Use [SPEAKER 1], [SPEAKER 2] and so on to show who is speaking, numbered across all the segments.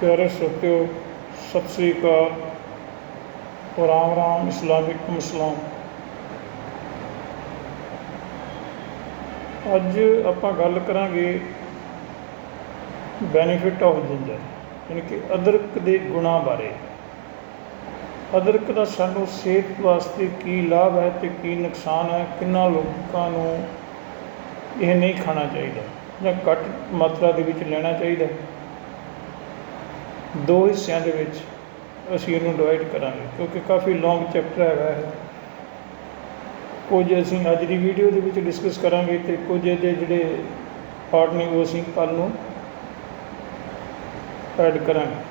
[SPEAKER 1] ਪਿਆਰੇ ਸਰੋਤਿਓ ਸਤਿ ਸ੍ਰੀ ਅਕਾਲ। ਰਾਮ ਰਾਮ, ਇਸਲਾਮਿਕ ਇਸਲਾਮ ਅੱਜ ਆਪਾਂ ਗੱਲ ਕਰਾਂਗੇ ਬੈਨੀਫਿਟ ਆਫ ਜਿੰਜਰ ਯਾਨੀ ਕਿ ਅਦਰਕ ਦੇ ਗੁਣਾਂ ਬਾਰੇ। ਅਦਰਕ ਦਾ ਸਾਨੂੰ ਸਿਹਤ ਵਾਸਤੇ ਕੀ ਲਾਭ ਹੈ ਤੇ ਕੀ ਨੁਕਸਾਨ ਹੈ, ਕਿੰਨਾ ਲੋਕਾਂ ਨੂੰ ਇਹ ਨਹੀਂ ਖਾਣਾ ਚਾਹੀਦਾ ਜਾਂ ਘੱਟ ਮਾਤਰਾ ਦੇ ਵਿੱਚ ਲੈਣਾ ਚਾਹੀਦਾ। ਦੋ ਹਿੱਸਿਆਂ ਦੇ ਵਿੱਚ ਅਸੀਂ ਇਹਨੂੰ ਡਿਵਾਈਡ ਕਰਾਂਗੇ, ਕਿਉਂਕਿ ਕਾਫੀ ਲੌਂਗ ਚੈਪਟਰ ਹੈਗਾ ਹੈ ਕੁਝ ਅਸੀਂ ਅੱਜ ਦੀ ਵੀਡੀਓ ਦੇ ਵਿੱਚ ਡਿਸਕਸ ਕਰਾਂਗੇ ਤੇ ਕੁਝ ਇਹਦੇ ਜਿਹੜੇ ਪਾਰਟ ਨੇ ਉਹ ਅਸੀਂ ਕੱਲ ਨੂੰ ਐਡ ਕਰਾਂਗੇ।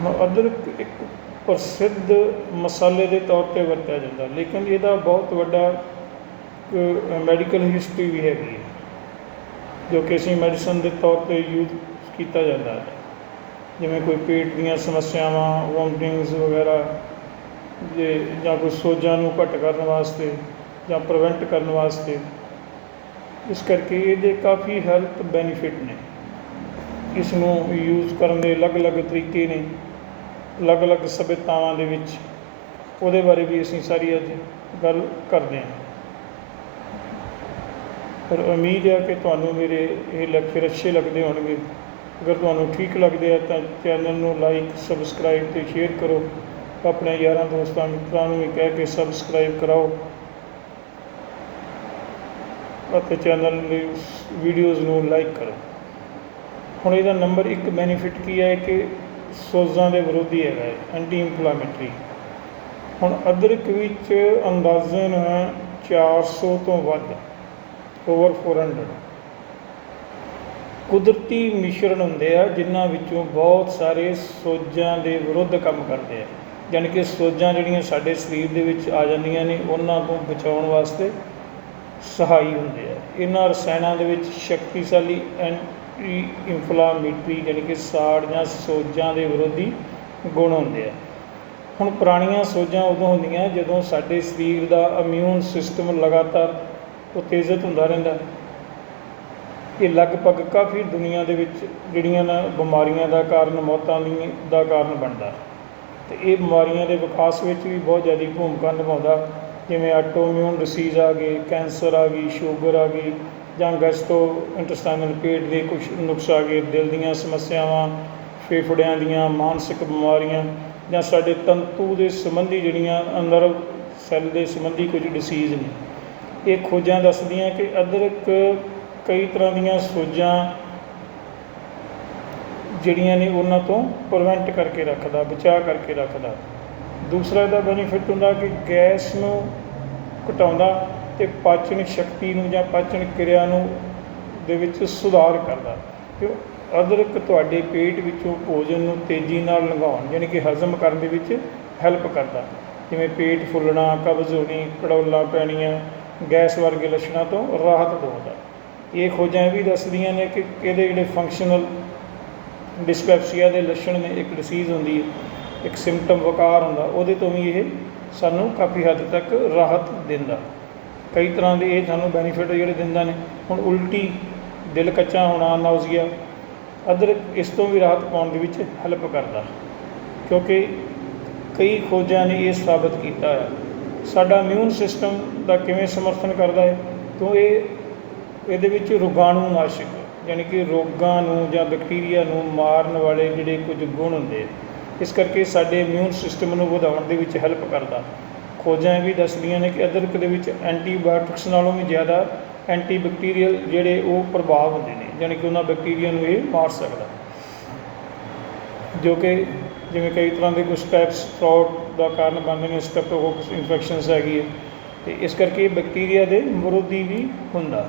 [SPEAKER 1] ਹੁਣ ਅਦਰਕ ਇੱਕ ਪ੍ਰਸਿੱਧ ਮਸਾਲੇ ਦੇ ਤੌਰ ਤੇ ਵਰਤਿਆ ਜਾਂਦਾ, ਲੇਕਿਨ ਇਹਦਾ ਬਹੁਤ ਵੱਡਾ ਮੈਡੀਕਲ ਹਿਸਟਰੀ ਵੀ ਹੈਗੀ ਹੈ, ਜੋ ਕਿ ਅਸੀਂ ਮੈਡੀਸਨ ਦੇ ਤੌਰ ਤੇ ਯੂਜ਼ ਕੀਤਾ ਜਾਂਦਾ ਹੈ। ਜਿਵੇਂ ਕੋਈ ਪੇਟ ਦੀਆਂ ਸਮੱਸਿਆਵਾਂ ਵੋਮਟਿੰਗਸ ਵਗੈਰਾ, ਜੇ ਜਾਂ ਕੋਈ ਸੋਜਾਂ ਨੂੰ ਘੱਟ ਕਰਨ ਵਾਸਤੇ ਜਾਂ ਪ੍ਰੀਵੈਂਟ ਕਰਨ ਵਾਸਤੇ, ਇਸ ਕਰਕੇ ਇਹਦੇ ਕਾਫੀ ਹੈਲਥ ਬੈਨੀਫਿਟ ਨੇ। ਇਸ ਨੂੰ ਯੂਜ਼ ਕਰਨ ਦੇ ਅਲੱਗ-ਅਲੱਗ ਤਰੀਕੇ ਨੇ, ਅਲੱਗ-ਅਲੱਗ ਸਭਿਅਤਾਵਾਂ ਦੇ ਵਿੱਚ। ਉਹਦੇ ਬਾਰੇ ਵੀ ਅਸੀਂ ਸਾਰੀ ਅੱਜ ਗੱਲ ਕਰਦੇ ਹਾਂ। ਪਰ ਉਮੀਦ ਹੈ ਕਿ ਤੁਹਾਨੂੰ ਮੇਰੇ ਇਹ ਲੈਕਚਰ ਅੱਛੇ ਲੱਗਦੇ ਹੋਣਗੇ। ਅਗਰ ਤੁਹਾਨੂੰ ਠੀਕ ਲੱਗਦੇ ਆ ਤਾਂ ਚੈਨਲ ਨੂੰ ਲਾਈਕ, ਸਬਸਕ੍ਰਾਈਬ ਤੇ ਸ਼ੇਅਰ ਕਰੋ। ਆਪਣੇ ਯਾਰਾਂ ਦੋਸਤਾਂ ਮਿੱਤਰਾਂ ਨੂੰ ਵੀ ਕਹਿ ਕੇ ਸਬਸਕ੍ਰਾਈਬ ਕਰਾਓ। ਅਤੇ ਚੈਨਲ ਲਈ ਵੀਡੀਓਜ਼ ਨੂੰ ਲਾਈਕ ਕਰੋ। ਹੁਣ ਇਹਦਾ ਨੰਬਰ 1 ਬੈਨੀਫਿਟ ਕੀ ਹੈ ਕਿ ਸੋਜ਼ਾਂ ਦੇ ਵਿਰੋਧੀ ਹੈਗਾ ਹੈ ਐਂਟੀ ਇਨਫਲਾਮੇਟਰੀ ਹੁਣ ਅਦਰਕ ਵਿੱਚ ਅੰਦਾਜ਼ਨ 400 ਤੋਂ ਵੱਧ ਓਵਰ 400 ਕੁਦਰਤੀ ਮਿਸ਼ਰਣ ਹੁੰਦੇ ਆ, ਜਿਨ੍ਹਾਂ ਵਿੱਚੋਂ ਬਹੁਤ ਸਾਰੇ ਸੋਜਾਂ ਦੇ ਵਿਰੁੱਧ ਕੰਮ ਕਰਦੇ ਆ। ਯਾਨੀ ਕਿ ਸੋਜਾਂ ਜਿਹੜੀਆਂ ਸਾਡੇ ਸਰੀਰ ਦੇ ਵਿੱਚ ਆ ਜਾਂਦੀਆਂ ਨੇ, ਉਹਨਾਂ ਤੋਂ ਬਚਾਉਣ ਵਾਸਤੇ ਸਹਾਈ ਹੁੰਦੇ ਆ। ਇਹਨਾਂ ਰਸਾਇਣਾਂ ਦੇ ਵਿੱਚ ਸ਼ਕਤੀਸ਼ਾਲੀ ਐਂਟੀ ਇਨਫਲਾਮੇਟਰੀ ਯਾਨੀ ਕਿ ਸਾੜ ਜਾਂ ਸੋਜਾਂ ਦੇ ਵਿਰੋਧੀ ਗੁਣ ਹੁੰਦੇ ਆ। ਹੁਣ ਪੁਰਾਣੀਆਂ ਸੋਜਾਂ ਉਦੋਂ ਹੁੰਦੀਆਂ ਜਦੋਂ ਸਾਡੇ ਸਰੀਰ ਦਾ ਇਮਿਊਨ ਸਿਸਟਮ ਲਗਾਤਾਰ ਉਤੇਜਿਤ ਹੁੰਦਾ ਰਹਿੰਦਾ। ਇਹ ਲਗਭਗ ਕਾਫੀ ਦੁਨੀਆ ਦੇ ਵਿੱਚ ਜਿਹੜੀਆਂ ਨਾ ਬਿਮਾਰੀਆਂ ਦਾ ਕਾਰਨ, ਮੌਤਾਂ ਦੀ ਦਾ ਕਾਰਨ ਬਣਦਾ। ਤੇ ਇਹ ਬਿਮਾਰੀਆਂ ਦੇ ਵਿਕਾਸ ਵਿੱਚ ਵੀ ਬਹੁਤ ਜ਼ਿਆਦਾ ਭੂਮਿਕਾ ਨਿਭਾਉਂਦਾ। ਜਿਵੇਂ ਆਟੋਇਮਿਊਨ ਡਿਸੀਜ਼ ਆ ਗਈ ਕੈਂਸਰ ਆ ਗਈ, ਸ਼ੂਗਰ ਆ ਗਈ, ਜਾਂ ਗੈਸਟੋ ਇੰਟਸਟਾਈਨਲ ਪੇਟ ਦੇ ਕੁਝ ਨੁਕਸ ਆ ਗਏ, ਦਿਲ ਦੀਆਂ ਸਮੱਸਿਆਵਾਂ, ਫੇਫੜਿਆਂ ਦੀਆਂ ਮਾਨਸਿਕ ਬਿਮਾਰੀਆਂ, ਜਾਂ ਸਾਡੇ ਤੰਤੂ ਦੇ ਸੰਬੰਧੀ ਜਿਹੜੀਆਂ ਅੰਦਰ ਸੈੱਲ ਦੇ ਸੰਬੰਧੀ ਕੁਝ ਡਿਸੀਜ਼ ਨੇ। ਇਹ ਖੋਜਾਂ ਦੱਸਦੀਆਂ ਕਿ ਅਦਰਕ ਕਈ ਤਰ੍ਹਾਂ ਦੀਆਂ ਸੋਜਾਂ ਜਿਹੜੀਆਂ ਨੇ ਉਹਨਾਂ ਤੋਂ ਪ੍ਰੀਵੈਂਟ ਕਰਕੇ ਰੱਖਦਾ, ਬਚਾਅ ਕਰਕੇ ਰੱਖਦਾ। ਦੂਸਰਾ ਇਹਦਾ ਬੈਨੀਫਿਟ ਹੁੰਦਾ ਕਿ ਗੈਸ ਨੂੰ ਘਟਾਉਂਦਾ ਤੇ ਪਾਚਨ ਸ਼ਕਤੀ ਨੂੰ ਜਾਂ ਪਾਚਨ ਕਿਰਿਆ ਨੂੰ ਦੇ ਵਿੱਚ ਸੁਧਾਰ ਕਰਦਾ। ਕਿਉਂ ਅਦਰਕ ਤੁਹਾਡੇ ਪੇਟ ਵਿੱਚੋਂ ਭੋਜਨ ਨੂੰ ਤੇਜ਼ੀ ਨਾਲ ਲੰਘਾਉਣ, ਯਾਨੀ ਕਿ ਹਜ਼ਮ ਕਰਨ ਦੇ ਵਿੱਚ ਹੈਲਪ ਕਰਦਾ। ਜਿਵੇਂ ਪੇਟ ਫੁੱਲਣਾ, ਕਬਜ਼ ਹੋਣੀ, ਕੜੌਲਾਂ ਪੈਣੀਆਂ, ਗੈਸ ਵਰਗੇ ਲੱਛਣਾਂ ਤੋਂ ਰਾਹਤ ਦਿਵਾਉਂਦਾ। ਇਹ ਖੋਜਾਂ ਇਹ ਵੀ ਦੱਸਦੀਆਂ ਨੇ ਕਿ ਇਹਦੇ ਜਿਹੜੇ ਫੰਕਸ਼ਨਲ ਡਿਸਪੈਪਸੀਆ ਦੇ ਲੱਛਣ ਨੇ, ਇੱਕ ਡਿਸੀਜ਼ ਹੁੰਦੀ ਹੈ, ਇੱਕ ਸਿੰਪਟਮ ਵਕਾਰ ਹੁੰਦਾ, ਉਹਦੇ ਤੋਂ ਵੀ ਇਹ ਸਾਨੂੰ ਕਾਫੀ ਹੱਦ ਤੱਕ ਰਾਹਤ ਦਿੰਦਾ। ਕਈ ਤਰ੍ਹਾਂ ਦੇ ਇਹ ਸਾਨੂੰ ਬੈਨੀਫਿਟ ਜਿਹੜੇ ਦਿੰਦਾ ਨੇ, ਹੁਣ ਉਲਟੀ ਦਿਲ ਕੱਚਾ ਹੋਣਾ ਨਾਉਜ਼ੀਆ ਅਦਰਕ ਇਸ ਤੋਂ ਵੀ ਰਾਹਤ ਪਾਉਣ ਦੇ ਵਿੱਚ ਹੈਲਪ ਕਰਦਾ। ਕਿਉਂਕਿ ਕਈ ਖੋਜਾਂ ਨੇ ਇਹ ਸਾਬਤ ਕੀਤਾ ਹੈ ਸਾਡਾ ਇਮਿਊਨ ਸਿਸਟਮ ਦਾ ਕਿਵੇਂ ਸਮਰਥਨ ਕਰਦਾ ਹੈ, ਕਿਉਂ ਇਹ ਇਹਦੇ ਵਿੱਚ ਰੋਗਾਣੂ ਨਾਸ਼ਕ, ਯਾਨੀ ਕਿ ਰੋਗਾਂ ਨੂੰ ਜਾਂ ਬੈਕਟੀਰੀਆ ਨੂੰ ਮਾਰਨ ਵਾਲੇ ਜਿਹੜੇ ਕੁਝ ਗੁਣ ਹੁੰਦੇ ਇਸ ਕਰਕੇ ਸਾਡੇ ਇਮਿਊਨ ਸਿਸਟਮ ਨੂੰ ਵਧਾਉਣ ਦੇ ਵਿੱਚ ਹੈਲਪ ਕਰਦਾ। ਖੋਜਾਂ ਇਹ ਵੀ ਦੱਸਦੀਆਂ ਨੇ ਕਿ ਅਦਰਕ ਦੇ ਵਿੱਚ ਐਂਟੀਬਾਇਓਟਿਕਸ ਨਾਲੋਂ ਵੀ ਜ਼ਿਆਦਾ ਐਂਟੀ ਬੈਕਟੀਰੀਅਲ ਜਿਹੜੇ ਉਹ ਪ੍ਰਭਾਵ ਹੁੰਦੇ ਨੇ, ਯਾਨੀ ਕਿ ਉਹਨਾਂ ਬੈਕਟੀਰੀਆ ਨੂੰ ਇਹ ਮਾਰ ਸਕਦਾ। ਜੋ ਕਿ ਜਿਵੇਂ ਕਈ ਤਰ੍ਹਾਂ ਦੇ ਕੁਝ ਟਾਈਪਸ ਫਰੋਡ ਦਾ ਕਾਰਨ ਬਣਦੇ ਨੇ ਸਟੈਪਟੋਕੋਕਸ ਇਨਫੈਕਸ਼ਨਸ ਹੈਗੀ ਹੈ, ਤੇ ਇਸ ਕਰਕੇ ਬੈਕਟੀਰੀਆ ਦੇ ਵਿਰੋਧੀ ਵੀ ਹੁੰਦਾ।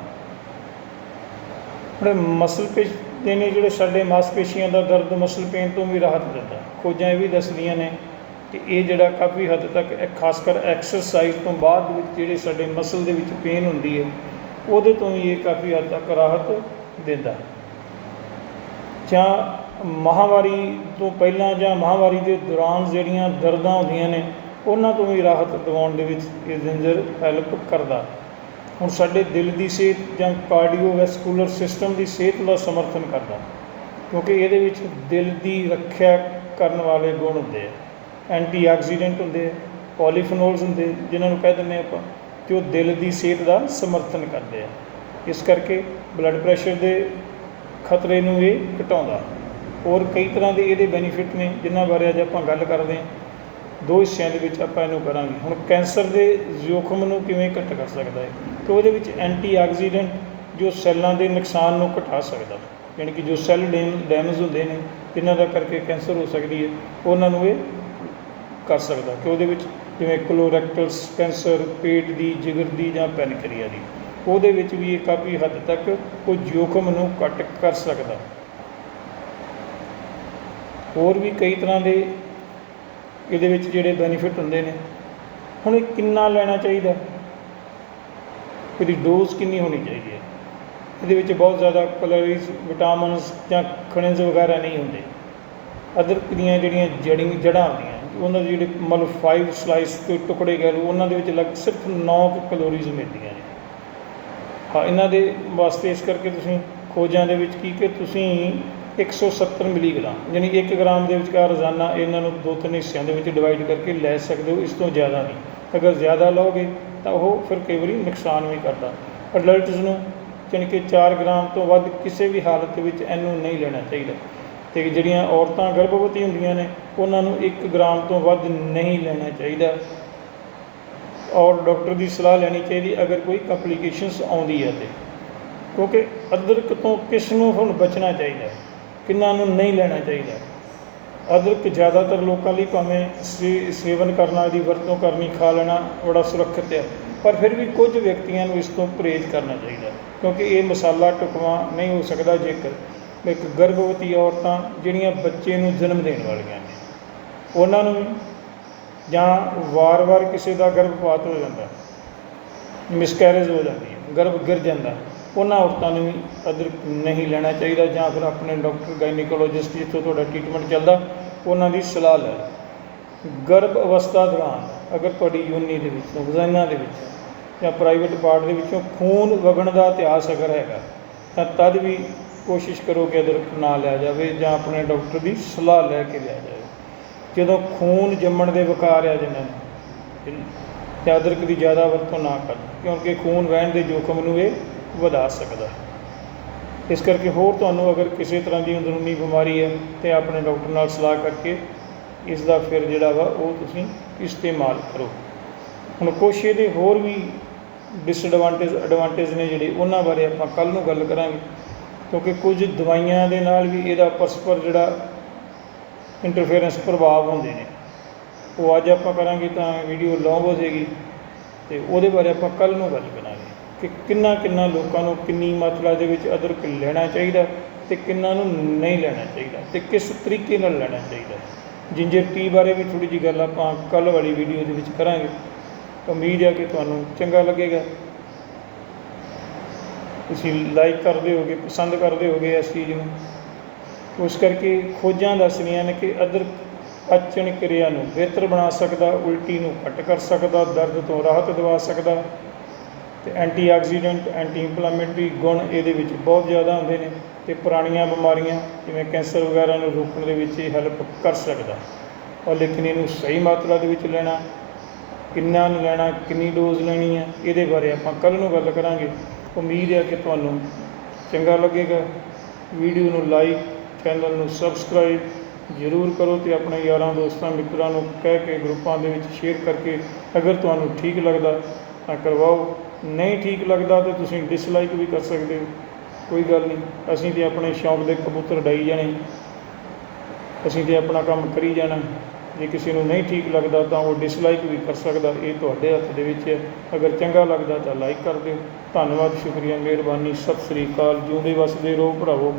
[SPEAKER 1] ਜਿਹੜੇ ਮਸਲ ਪੇਸ਼ੀ ਦੇ ਨੇ ਜਿਹੜੇ ਸਾਡੇ ਮਾਸਪੇਸ਼ੀਆਂ ਦਾ ਦਰਦ ਮਸਲ ਪੇਨ ਤੋਂ ਵੀ ਰਾਹਤ ਦਿੰਦਾ। ਖੋਜਾਂ ਇਹ ਵੀ ਦੱਸਦੀਆਂ ਨੇ ਕਿ ਇਹ ਜਿਹੜਾ ਕਾਫੀ ਹੱਦ ਤੱਕ ਖਾਸ ਕਰ ਐਕਸਰਸਾਈਜ਼ ਤੋਂ ਬਾਅਦ ਵਿੱਚ ਜਿਹੜੇ ਸਾਡੇ ਮਸਲ ਦੇ ਵਿੱਚ ਪੇਨ ਹੁੰਦੀ ਹੈ, ਉਹਦੇ ਤੋਂ ਵੀ ਇਹ ਕਾਫੀ ਹੱਦ ਤੱਕ ਰਾਹਤ ਦਿੰਦਾ। ਜਾਂ ਮਹਾਵਾਰੀ ਤੋਂ ਪਹਿਲਾਂ ਜਾਂ ਮਹਾਵਾਰੀ ਦੇ ਦੌਰਾਨ ਜਿਹੜੀਆਂ ਦਰਦਾਂ ਹੁੰਦੀਆਂ ਨੇ, ਉਹਨਾਂ ਤੋਂ ਵੀ ਰਾਹਤ ਦਿਵਾਉਣ ਦੇ ਵਿੱਚ ਇਹ ਜਿੰਜਰ ਹੈਲਪ ਕਰਦਾ। ਹੁਣ ਸਾਡੇ ਦਿਲ ਦੀ ਸਿਹਤ ਜਾਂ ਕਾਰਡੀਓਵੈਸਕੂਲਰ ਸਿਸਟਮ ਦੀ ਸਿਹਤ ਦਾ ਸਮਰਥਨ ਕਰਦਾ। ਕਿਉਂਕਿ ਇਹਦੇ ਵਿੱਚ ਦਿਲ ਦੀ ਰੱਖਿਆ ਕਰਨ ਵਾਲੇ ਗੁਣ ਹੁੰਦੇ ਆ। ਐਂਟੀਆਕਸੀਡੈਂਟ ਹੁੰਦੇ ਆ, ਪੋਲੀਫੀਨੋਲਸ ਹੁੰਦੇ, ਜਿਨ੍ਹਾਂ ਨੂੰ ਕਹਿ ਦਿੰਦੇ ਆਪਾਂ ਕਿ ਉਹ ਦਿਲ ਦੀ ਸਿਹਤ ਦਾ ਸਮਰਥਨ ਕਰਦੇ ਆ। ਇਸ ਕਰਕੇ ਬਲੱਡ ਪ੍ਰੈਸ਼ਰ ਦੇ ਖਤਰੇ ਨੂੰ ਇਹ ਘਟਾਉਂਦਾ। ਹੋਰ ਕਈ ਤਰ੍ਹਾਂ ਦੇ ਇਹਦੇ ਬੈਨੀਫਿਟ ਨੇ, ਜਿਨ੍ਹਾਂ ਬਾਰੇ ਅੱਜ ਆਪਾਂ ਗੱਲ ਕਰਦੇ ਹਾਂ। ਦੋ ਹਿੱਸਿਆਂ ਦੇ ਵਿੱਚ ਆਪਾਂ ਇਹਨੂੰ ਕਰਾਂਗੇ। ਹੁਣ ਕੈਂਸਰ ਦੇ ਜੋਖਮ ਨੂੰ ਕਿਵੇਂ ਘੱਟ ਕਰ ਸਕਦਾ ਹੈ? ਕਿ ਉਹਦੇ ਵਿੱਚ ਐਂਟੀ ਆਕਸੀਡੈਂਟ ਜੋ ਸੈੱਲਾਂ ਦੇ ਨੁਕਸਾਨ ਨੂੰ ਘਟਾ ਸਕਦਾ। ਯਾਨੀ ਕਿ ਜੋ ਸੈੱਲ ਡੈਮੇਜ ਹੁੰਦੇ ਨੇ ਜਿਨ੍ਹਾਂ ਦਾ ਕਰਕੇ ਕੈਂਸਰ ਹੋ ਸਕਦੀ ਹੈ, ਉਹਨਾਂ ਨੂੰ ਇਹ ਕਰ ਸਕਦਾ ਕਿ ਉਹਦੇ ਵਿੱਚ ਜਿਵੇਂ ਕੋਲੋਰੈਕਟਲ ਕੈਂਸਰ, ਪੇਟ ਦੀ, ਜਿਗਰ ਦੀ ਜਾਂ ਪੈਨਕ੍ਰੀਆ ਦੀ। ਉਹਦੇ ਵਿੱਚ ਵੀ ਇਹ ਕਾਫੀ ਹੱਦ ਤੱਕ ਉਹ ਜੋਖਮ ਨੂੰ ਘੱਟ ਕਰ ਸਕਦਾ। ਹੋਰ ਵੀ ਕਈ ਤਰ੍ਹਾਂ ਦੇ ਇਹਦੇ ਵਿੱਚ ਜਿਹੜੇ ਬੈਨੀਫਿਟ ਹੁੰਦੇ ਨੇ। ਹੁਣ ਇਹ ਕਿੰਨਾ ਲੈਣਾ ਚਾਹੀਦਾ? ਇਹਦੀ ਡੋਜ਼ ਕਿੰਨੀ ਹੋਣੀ ਚਾਹੀਦੀ ਹੈ? ਇਹਦੇ ਵਿੱਚ ਬਹੁਤ ਜ਼ਿਆਦਾ ਕੈਲੋਰੀਜ਼ ਵਿਟਾਮਿਨਸ ਜਾਂ ਖਣਿਜ ਵਗੈਰਾ ਨਹੀਂ ਹੁੰਦੇ। ਅਦਰਕ ਦੀਆਂ ਜਿਹੜੀਆਂ ਜੜੀ ਜੜ੍ਹਾਂ ਹੁੰਦੀਆਂ, ਉਹਨਾਂ ਦੇ ਜਿਹੜੇ ਮਤਲਬ 5 ਸਲਾਈਸ ਦੇ ਟੁਕੜੇ ਕਹਿ ਲਓ, ਉਹਨਾਂ ਦੇ ਵਿੱਚ ਲਗ, ਸਿਰਫ 9 ਕੈਲੋਰੀਜ਼ ਮਿਲਦੀਆਂ ਨੇ। ਹਾਂ, ਇਹਨਾਂ ਦੇ ਵਾਸਤੇ ਇਸ ਕਰਕੇ ਤੁਸੀਂ ਖੋਜਾਂ ਦੇ ਵਿੱਚ ਕੀ ਕਿ ਤੁਸੀਂ 170 ਮਿਲੀਗ੍ਰਾਮ, ਯਾਨੀ 1 ਗ੍ਰਾਮ ਦੇ ਵਿਚਕਾਰ ਰੋਜ਼ਾਨਾ ਇਹਨਾਂ ਨੂੰ ਦੋ ਤਿੰਨ ਹਿੱਸਿਆਂ ਦੇ ਵਿੱਚ ਡਿਵਾਈਡ ਕਰਕੇ ਲੈ ਸਕਦੇ ਹੋ, ਇਸ ਤੋਂ ਜ਼ਿਆਦਾ ਨਹੀਂ। ਅਗਰ ਜ਼ਿਆਦਾ ਲਓਗੇ ਤਾਂ ਉਹ ਫਿਰ ਕਈ ਵਾਰੀ ਨੁਕਸਾਨ ਵੀ ਕਰਦਾ। ਅਡਲਟਸ ਨੂੰ ਯਾਨੀ ਕਿ 4 ਗ੍ਰਾਮ ਤੋਂ ਵੱਧ ਕਿਸੇ ਵੀ ਹਾਲਤ ਵਿੱਚ ਇਹਨੂੰ ਨਹੀਂ ਲੈਣਾ ਚਾਹੀਦਾ। ਤੇ ਜਿਹੜੀਆਂ ਔਰਤਾਂ ਗਰਭਵਤੀ ਹੁੰਦੀਆਂ ਨੇ, ਉਹਨਾਂ ਨੂੰ 1 ਗ੍ਰਾਮ ਤੋਂ ਵੱਧ ਨਹੀਂ ਲੈਣਾ ਚਾਹੀਦਾ। ਔਰ ਡਾਕਟਰ ਦੀ ਸਲਾਹ ਲੈਣੀ ਚਾਹੀਦੀ, ਅਗਰ ਕੋਈ ਕੰਪਲਿਕੇਸ਼ਨਸ ਆਉਂਦੀ ਹੈ ਤੇ। ਕਿਉਂਕਿ ਅਦਰਕ ਤੋਂ ਕਿਸ ਨੂੰ ਹੁਣ ਬਚਣਾ ਚਾਹੀਦਾ? ਕਿੰਨਾ ਨੂੰ ਨਹੀਂ ਲੈਣਾ ਚਾਹੀਦਾ? ਅਦਰਕ ਜ਼ਿਆਦਾਤਰ ਲੋਕਾਂ ਲਈ ਭਾਵੇਂ ਸੇ- ਸੇਵਨ ਕਰਨਾ ਦੀ ਵਰਤੋਂ ਕਰਨੀ, ਖਾ ਲੈਣਾ, ਬੜਾ ਸੁਰੱਖਿਅਤ ਹੈ। ਪਰ ਫਿਰ ਵੀ ਕੁਝ ਵਿਅਕਤੀਆਂ ਨੂੰ ਇਸ ਤੋਂ ਪਰਹੇਜ਼ ਕਰਨਾ ਚਾਹੀਦਾ ਕਿਉਂਕਿ ਇਹ ਮਸਾਲਾ ਟੁਕਵਾ ਨਹੀਂ ਹੋ ਸਕਦਾ ਜੇਕਰ ਇੱਕ ਗਰਭਵਤੀ ਔਰਤਾਂ ਜਿਹੜੀਆਂ ਬੱਚੇ ਨੂੰ ਜਨਮ ਦੇਣ ਵਾਲੀਆਂ ਨੇ, ਉਹਨਾਂ ਨੂੰ ਜਾਂ ਵਾਰ-ਵਾਰ ਕਿਸੇ ਦਾ ਗਰਭਪਾਤ ਹੋ ਜਾਂਦਾ ਮਿਸਕੈਰੇਜ ਹੋ ਜਾਂਦੀ ਹੈ, ਗਰਭ ਗਿਰ ਜਾਂਦਾ, ਉਹਨਾਂ ਔਰਤਾਂ ਨੂੰ ਵੀ ਅਦਰਕ ਨਹੀਂ ਲੈਣਾ ਚਾਹੀਦਾ ਜਾਂ ਫਿਰ ਆਪਣੇ ਡਾਕਟਰ ਗਾਇਨੀਕੋਲੋਜਿਸਟ ਜਿੱਥੋਂ ਤੁਹਾਡਾ ਟ੍ਰੀਟਮੈਂਟ ਚੱਲਦਾ ਉਹਨਾਂ ਦੀ ਸਲਾਹ ਲੈ। ਲਓ ਗਰਭ ਅਵਸਥਾ ਦੌਰਾਨ ਅਗਰ ਤੁਹਾਡੀ ਯੋਨੀ ਦੇ ਵਿੱਚ ਵਜਾਈਨਾ ਦੇ ਵਿੱਚ ਜਾਂ ਪ੍ਰਾਈਵੇਟ ਪਾਰਟ ਦੇ ਵਿੱਚੋਂ ਖੂਨ ਵਗਣ ਦਾ ਇਤਿਹਾਸ ਅਗਰ ਹੈਗਾ, ਤਾਂ ਤਦ ਵੀ ਕੋਸ਼ਿਸ਼ ਕਰੋ ਕਿ ਅਦਰਕ ਨਾ ਲਿਆ ਜਾਵੇ ਜਾਂ ਆਪਣੇ ਡਾਕਟਰ ਦੀ ਸਲਾਹ ਲੈ ਕੇ ਲਿਆ ਜਾਵੇ। ਜਦੋਂ ਖੂਨ ਜੰਮਣ ਦੇ ਵਿਕਾਰ ਆ ਜਾਂਦੇ ਨੇ ਤੇ ਅਦਰਕ ਦੀ ਜ਼ਿਆਦਾ ਵਰਤੋਂ ਨਾ ਕਰੋ ਕਿਉਂਕਿ ਖੂਨ ਵਹਿਣ ਦੇ ਜੋਖਮ ਨੂੰ ਇਹ ਵਧਾ ਸਕਦਾ ਹੈ। ਇਸ ਕਰਕੇ ਹੋਰ ਤੁਹਾਨੂੰ ਅਗਰ ਕਿਸੇ ਤਰ੍ਹਾਂ ਦੀ ਅੰਦਰੂਨੀ ਬਿਮਾਰੀ ਹੈ ਤੇ ਆਪਣੇ ਡਾਕਟਰ ਨਾਲ ਸਲਾਹ ਕਰਕੇ ਇਸ ਦਾ ਫਿਰ ਜਿਹੜਾ ਵਾ ਉਹ ਤੁਸੀਂ ਇਸਤੇਮਾਲ ਕਰੋ। ਹੁਣ ਕੁਛ ਇਹਦੇ ਹੋਰ ਵੀ ਡਿਸਐਡਵਾਂਟੇਜ ਐਡਵਾਂਟੇਜ ਨੇ ਜਿਹੜੇ ਉਹਨਾਂ ਬਾਰੇ ਆਪਾਂ ਕੱਲ ਨੂੰ ਗੱਲ ਕਰਾਂਗੇ, ਕਿਉਂਕਿ ਕੁਝ ਦਵਾਈਆਂ ਦੇ ਨਾਲ ਵੀ ਇਹਦਾ ਪਰਸਪਰ ਜਿਹੜਾ ਇੰਟਰਫੇਰੈਂਸ ਪ੍ਰਭਾਵ ਹੁੰਦੇ ਨੇ। ਉਹ ਅੱਜ ਆਪਾਂ ਕਰਾਂਗੇ ਤਾਂ ਵੀਡੀਓ ਲੌਂਗ ਹੋ ਜਾਏਗੀ ਤੇ ਉਹਦੇ ਬਾਰੇ ਆਪਾਂ ਕੱਲ ਨੂੰ ਗੱਲ ਕਰਾਂਗੇ। ਕਿ ਕਿੰਨਾ ਕਿੰਨਾ ਲੋਕਾਂ ਨੂੰ ਕਿੰਨੀ ਮਾਤਰਾ ਦੇ ਵਿੱਚ ਅਦਰਕ ਲੈਣਾ ਚਾਹੀਦਾ ਤੇ ਕਿੰਨਾ ਨੂੰ ਨਹੀਂ ਲੈਣਾ ਚਾਹੀਦਾ ਤੇ ਕਿਸ ਤਰੀਕੇ ਨਾਲ ਲੈਣਾ ਚਾਹੀਦਾ। ਜਿੰਜਰ ਟੀ ਬਾਰੇ ਵੀ ਥੋੜੀ ਜਿਹੀ ਗੱਲ ਆਪਾਂ ਕੱਲ ਵਾਲੀ ਵੀਡੀਓ ਦੇ ਵਿੱਚ ਕਰਾਂਗੇ। ਉਮੀਦ ਹੈ ਕਿ ਤੁਹਾਨੂੰ ਚੰਗਾ ਲੱਗੇਗਾ। ਤੁਸੀਂ ਲਾਈਕ ਕਰਦੇ ਹੋਗੇ, ਪਸੰਦ ਕਰਦੇ ਹੋਗੇ ਇਸ ਚੀਜ਼ ਨੂੰ। ਉਸ ਕਰਕੇ ਖੋਜਾਂ ਦੱਸਣੀਆਂ ਨੇ ਕਿ ਅਦਰਕ ਪਾਚਨ ਕਿਰਿਆ ਨੂੰ ਬਿਹਤਰ ਬਣਾ ਸਕਦਾ, ਉਲਟੀ ਨੂੰ ਘੱਟ ਕਰ ਸਕਦਾ, ਦਰਦ ਤੋਂ ਰਾਹਤ ਦਿਵਾ ਸਕਦਾ। ਤੇ ਐਂਟੀ ਆਕਸੀਡੈਂਟ ਐਂਟੀ ਇੰਫਲੇਮੇਟਰੀ ਗੁਣ ਇਹਦੇ ਵਿੱਚ ਬਹੁਤ ਜ਼ਿਆਦਾ ਹੁੰਦੇ ਨੇ ਤੇ ਪੁਰਾਣੀਆਂ ਬਿਮਾਰੀਆਂ ਜਿਵੇਂ ਕੈਂਸਰ ਵਗੈਰਾ ਨੂੰ ਰੋਕਣ ਦੇ ਵਿੱਚ ਇਹ ਹੈਲਪ ਕਰ ਸਕਦਾ। ਔਰ ਲੇਕਿਨ ਇਹਨੂੰ ਸਹੀ ਮਾਤਰਾ ਦੇ ਵਿੱਚ ਲੈਣਾ, ਕਿੰਨਾ ਨੂੰ ਲੈਣਾ, ਕਿੰਨੀ ਡੋਜ਼ ਲੈਣੀ ਹੈ ਇਹਦੇ ਬਾਰੇ ਆਪਾਂ ਕੱਲ ਨੂੰ ਗੱਲ ਕਰਾਂਗੇ। ਉਮੀਦ ਹੈ ਕਿ ਤੁਹਾਨੂੰ ਚੰਗਾ ਲੱਗੇਗਾ। ਵੀਡੀਓ ਨੂੰ ਲਾਈਕ ਚੈਨਲ ਨੂੰ ਸਬਸਕ੍ਰਾਈਬ ਜ਼ਰੂਰ ਕਰੋ ਤੇ ਆਪਣੇ ਯਾਰਾਂ ਦੋਸਤਾਂ ਮਿੱਤਰਾਂ ਨੂੰ ਕਹਿ ਕੇ ਗਰੁੱਪਾਂ ਦੇ ਵਿੱਚ ਸ਼ੇਅਰ ਕਰਕੇ ਅਗਰ ਤੁਹਾਨੂੰ ਠੀਕ ਲੱਗਦਾ ਤਾਂ ਕਰਵਾਓ। ਨਹੀਂ ਠੀਕ ਲੱਗਦਾ ਤਾਂ ਤੁਸੀਂ ਡਿਸਲਾਈਕ ਵੀ ਕਰ ਸਕਦੇ ਹੋ। ਕੋਈ ਗੱਲ ਨਹੀਂ, ਅਸੀਂ ਤੇ ਆਪਣੇ ਸ਼ੌਂਕ ਦੇ ਕਬੂਤਰ ਡਾਈ ਜਾਣੇ। ਅਸੀਂ ਤੇ ਆਪਣਾ ਕੰਮ ਕਰੀ ਜਾਣਾ। ਜੇ ਕਿਸੇ ਨੂੰ ਨਹੀਂ ਠੀਕ ਲੱਗਦਾ ਤਾਂ ਉਹ ਡਿਸਲਾਈਕ ਵੀ ਕਰ ਸਕਦਾ, ਇਹ ਤੁਹਾਡੇ ਹੱਥ ਦੇ ਵਿੱਚ ਹੈ। ਅਗਰ ਚੰਗਾ ਲੱਗਦਾ ਤਾਂ ਲਾਈਕ ਕਰ ਦਿਓ। ਧੰਨਵਾਦ, ਸ਼ੁਕਰੀਆ, ਮਿਹਰਬਾਨੀ, ਸਤਿ ਸ੍ਰੀ ਅਕਾਲ। ਜਿਉਂਦੇ ਵਸਦੇ ਰਹੋ ਭਰਾਵੋ